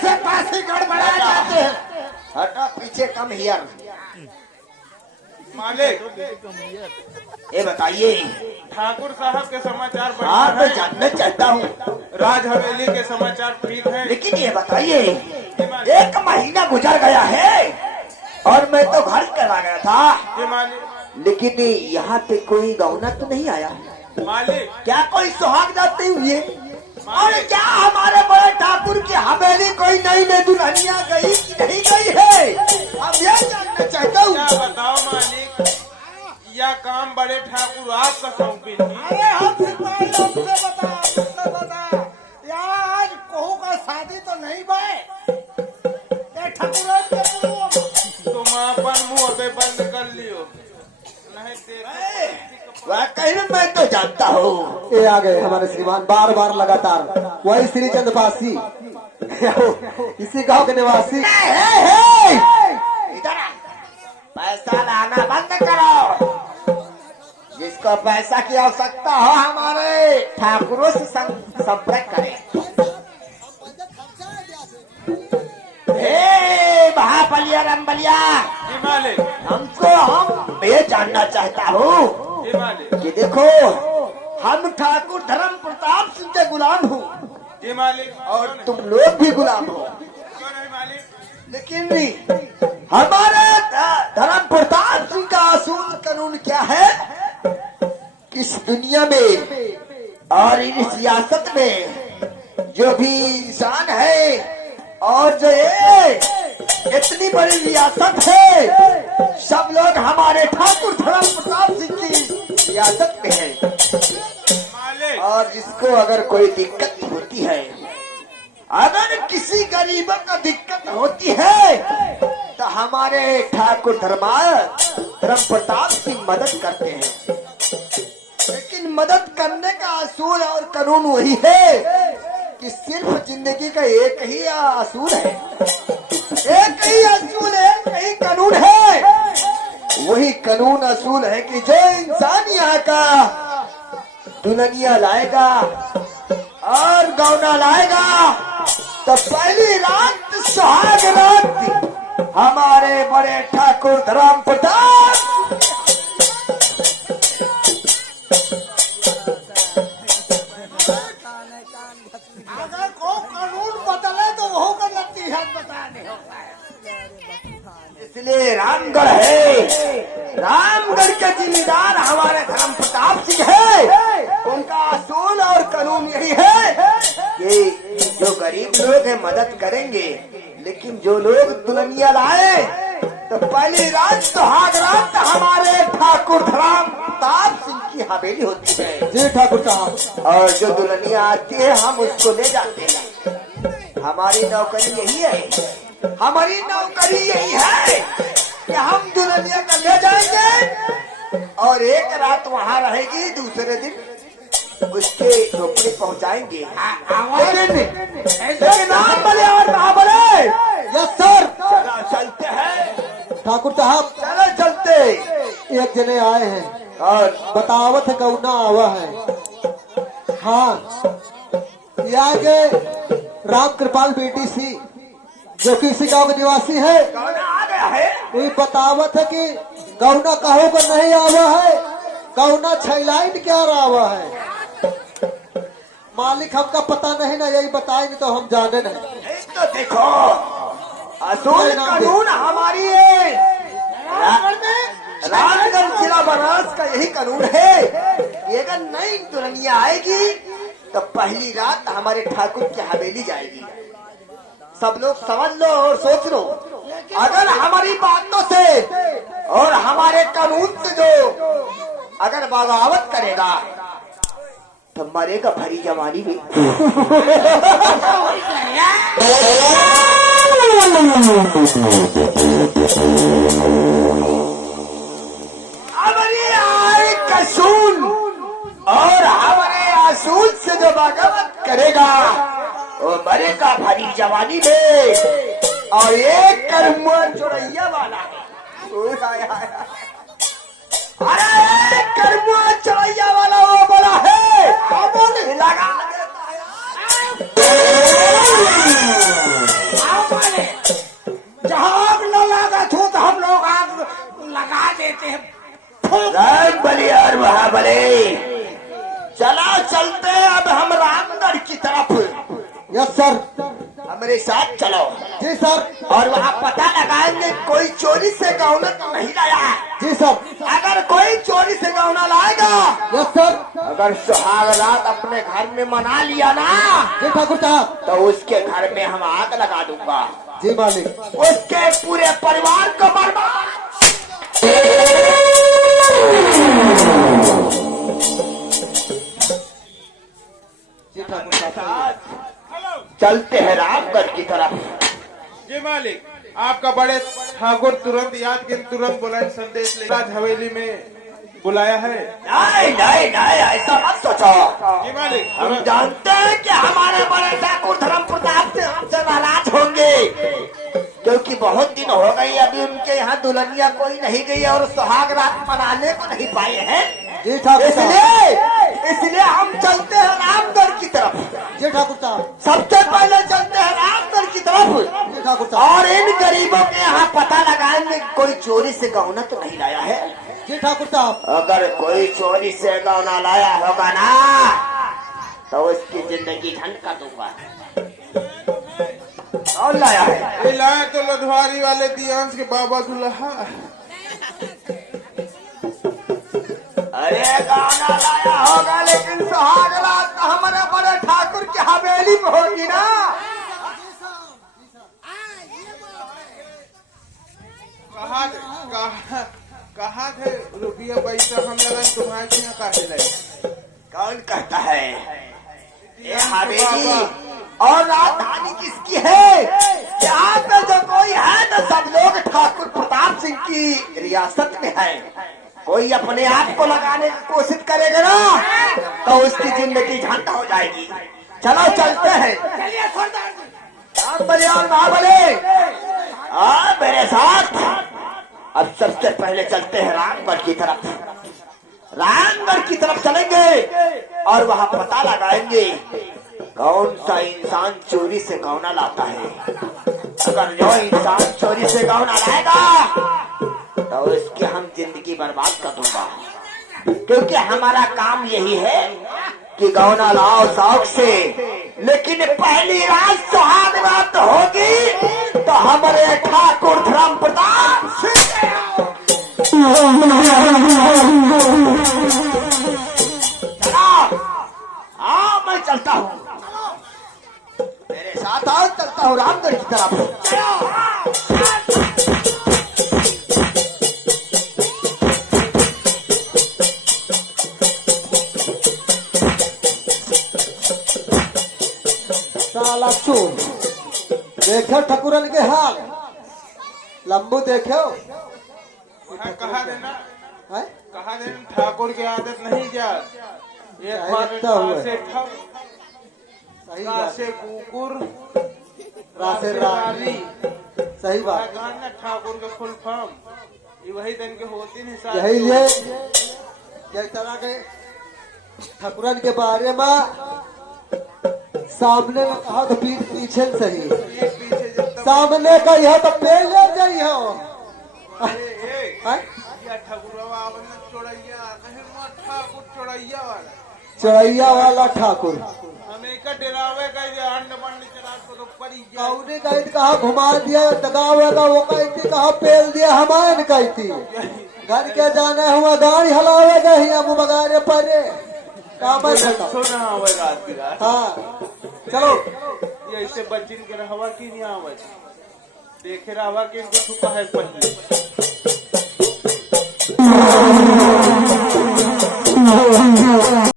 से पासी गड़बड़ा जाते हैं। हटा पीछे कम हियर। मालिक ये बताइए। ठाकुर साहब के समाचार हाँ बढ़िया मैं जानना चाहता हूँ, राज हवेली के समाचार ठीक है। लेकिन ये बताइए 1 महीना गुजर गया है और मैं तो घर चला गया था, जी मालिक। लेकिन यहाँ पे कोई गौना तो नहीं आया। मालिक क्या कोई सुहाग जाते हुए और क्या हमारे बड़े ठाकुर की हवेली कोई नई नई दुल्हनिया गई कि नहीं गई है, हम ये जानना चाहता हूँ। क्या बताओ मालिक, यह काम बड़े ठाकुर आपका सौंपी थी। अरे हमसे बता यार, आज कोहू का शादी तो नहीं भाई। ये ठाकुर तुम अपन मुंह अबे बंद कर लियो, नहीं वाकई में मैं तो जानता हूँ। ये आ गए हमारे श्रीमान, बार बार लगातार वही श्री चंद्रपासी इसी गांव के निवासी। इधर आ, पैसा लाना बंद करो। जिसको पैसा की आवश्यकता हो हमारे ठाकुरों से संपर्क करें। महाबलिया रंबलिया, जी मालिक। हम ये जानना चाहता हूँ जी मालिक। कि देखो हम ठाकुर धर्म प्रताप सिंह के गुलाम हूँ जी मालिक। और तुम लोग भी गुलाम हो, क्यों नहीं मालिक? लेकिन हमारे धर्म प्रताप सिंह का असूल कानून क्या है? इस दुनिया में और इस सियासत में जो भी इंसान है और जो ये इतनी बड़ी रियासत है, सब लोग हमारे ठाकुर धर्म प्रताप सिंह की रियासत में है। मालिक और जिसको अगर कोई दिक्कत होती है, अगर किसी गरीब को दिक्कत होती है, तो हमारे ठाकुर धर्म प्रताप सिंह मदद करते हैं। लेकिन मदद करने का असूल और कानून वही है कि सिर्फ जिंदगी का एक ही असूल है, एक ही असूल है, एक ही कानून है। वही कानून असूल है कि जो इंसान यहाँ का दुल्हनिया लाएगा और गौना लाएगा, तो पहली रात सुहाग रात हमारे बड़े ठाकुर धर्म प्रताप अगर को कानून बदले तो वो का नतीजा बताने होगा। इसलिए रामगढ़ है, रामगढ़ के जिम्मेदार हमारे धर्म प्रताप सिंह है। उनका असूल और कानून यही है कि जो गरीब लोग हैं मदद करेंगे, लेकिन जो लोग दुल्हनिया लाए तो पहली रात सुहाग रात हमारे ठाकुर धर्म प्रताप सिंह की हवेली होती है। जी ठाकुर साहब। और जो दुल्हनिया आती है हम उसको ले जाते हैं। हमारी नौकरी यही है, हमारी नौकरी यही है कि हम दुल्हनिया को ले जाएंगे और एक रात वहाँ रहेगी, दूसरे दिन उसके झोपड़ी पहुँचाएंगे। लेकिन आप बोले और ना बोले। Yes sir. चलते हैं ठाकुर साहब, चलो चलते। एक जने आए हैं और बतावत है गौना आवा है। हाँ, ये आगे राम कृपाल बेटी सी जो कि इसी गांव के निवासी है, कौन आ गया है? ये बतावत है कि गौना कहो को नहीं आवा है, गौना छैलाइन क्या आवा है। मालिक हमका पता नहीं ना, यही बताएंगे तो हम जाने नहीं। तो देखो असूल कानून हमारी है, रामगढ़ जिला बनारस का यही कानून है कि अगर नई दुल्हनिया आएगी तो पहली रात हमारे ठाकुर की हवेली जाएगी। सब लोग समझ लो और सोच लो, अगर हमारी बातों से और हमारे कानून से जो अगर बगावत करेगा तो मरेगा भरी जवानी में। हमारी आय कसूल और हमारे असूल से जो बगावत करेगा वो मरेगा भरी जवानी में। और एक कर्म चोरैया वाला है, अरे कर्म चोरैया वाला वो बोला है लगा यस सर। हमारे साथ चलो जी सर। और वहाँ पता लगाएंगे कोई चोरी से गहना तो नहीं लाया है। जी सर। अगर कोई चोरी से गहना लाएगा, यस सर। अगर सुहाग रात अपने घर में मना लिया ना, जी ठाकुर साहब। तो उसके घर में हम आग लगा दूंगा, जी मालिक। उसके पूरे परिवार को बर्बाद। जी ठाकुर साहब। चलते हैं रामगढ़ की तरफ। जी मालिक, आपका बड़े ठाकुर तुरंत याद के तुरंत बुलाए संदेश ले राज हवेली में बुलाया है। नहीं नहीं नहीं, ऐसा मत सोचो। जी मालिक, हम तुरंत जानते हैं कि हमारे बड़े ठाकुर धर्म प्रताप से हमसे नाराज होंगे, क्योंकि बहुत दिन हो गई अभी उनके यहाँ दुल्हनिया कोई नहीं गई और सुहाग रात मनाने को नहीं पाए हैं। जी ठाकुर साहब। इसलिए हम चलते हैं रामगढ़ की तरफ। जी ठाकुर साहब। सबसे पहले चलते हैं रामगढ़ की तरफ जी ठाकुर साहब। और इन गरीबों के यहाँ पता लगाएंगे कोई चोरी से गहना तो नहीं लाया है। जी ठाकुर साहब। अगर कोई चोरी से गहना लाया होगा ना, तो उसकी जिंदगी झंड कर दूंगा। कौन लाया है? ये लाए तो लधवारी वाले दियांश के बाबा दुल्हा। अरे गहना लाया होगा, लेकिन सुहाग रात तो हमारे बड़े ठाकुर की हवेली में होगी ना। कहा थे रुपया पैसा हम लगा तुम्हारे यहाँ काहे लगे? कौन कहता है? ये हवेली और राजधानी किसकी है? यहाँ पे जो कोई है तो सब लोग ठाकुर प्रताप सिंह की रियासत में है। कोई अपने आप को लगाने की कोशिश करेगा ना, तो उसकी जिंदगी झंड हो जाएगी। चलो चलते हैं। राम बले और महाबले, मेरे साथ। अब सबसे पहले चलते हैं रामगढ़ की तरफ। रामगढ़ की तरफ चलेंगे और वहाँ पता लगाएंगे कौन सा इंसान चोरी से गहना लाता है। अगर जो इंसान चोरी से गहना लाएगा तो उसकी हम जिंदगी बर्बाद कर दूंगा, क्योंकि हमारा काम यही है कि गहना लाओ शौक से, लेकिन पहली रात सुहाग रात होगी तो हमारे ठाकुर धर्म प्रताप आओ, मैं चलता हूँ। मेरे साथ आओ, चलता हूँ रामगढ़ की तरफ। साला चोर देखो ठकुरन के हाल। लंबू देखो। कहा देना हैं? कहा देना ठाकुर की आदत नहीं जा। एक चाहे बार लगता हुआ है। से ठप, सही बात। से कुकुर, रासे रानी। सही बात। गाना ठाकुर के फुल फॉर्म ये वही दिन के होती नहीं साथ। यही ये एक तरह के ठकुरन के बारे में सामने में कहा तो पीठ पीछे सही, पीछे जब तक सामने का यह तो पहले जाइ हो। चढ़ैया वाला ठाकुर कौने कहती कहा घुमा दिया दगावेगा, वो कहती कहा पेल दिया हमारे कहती। घर के जाने हुआ गाड़ी हलावेगा ही हम बगारे परे काम हाँ। चलो ये ऐसे बच्चिन के रहवा की नहीं आवाज देखे रहवा के इनको छुपा है पहले।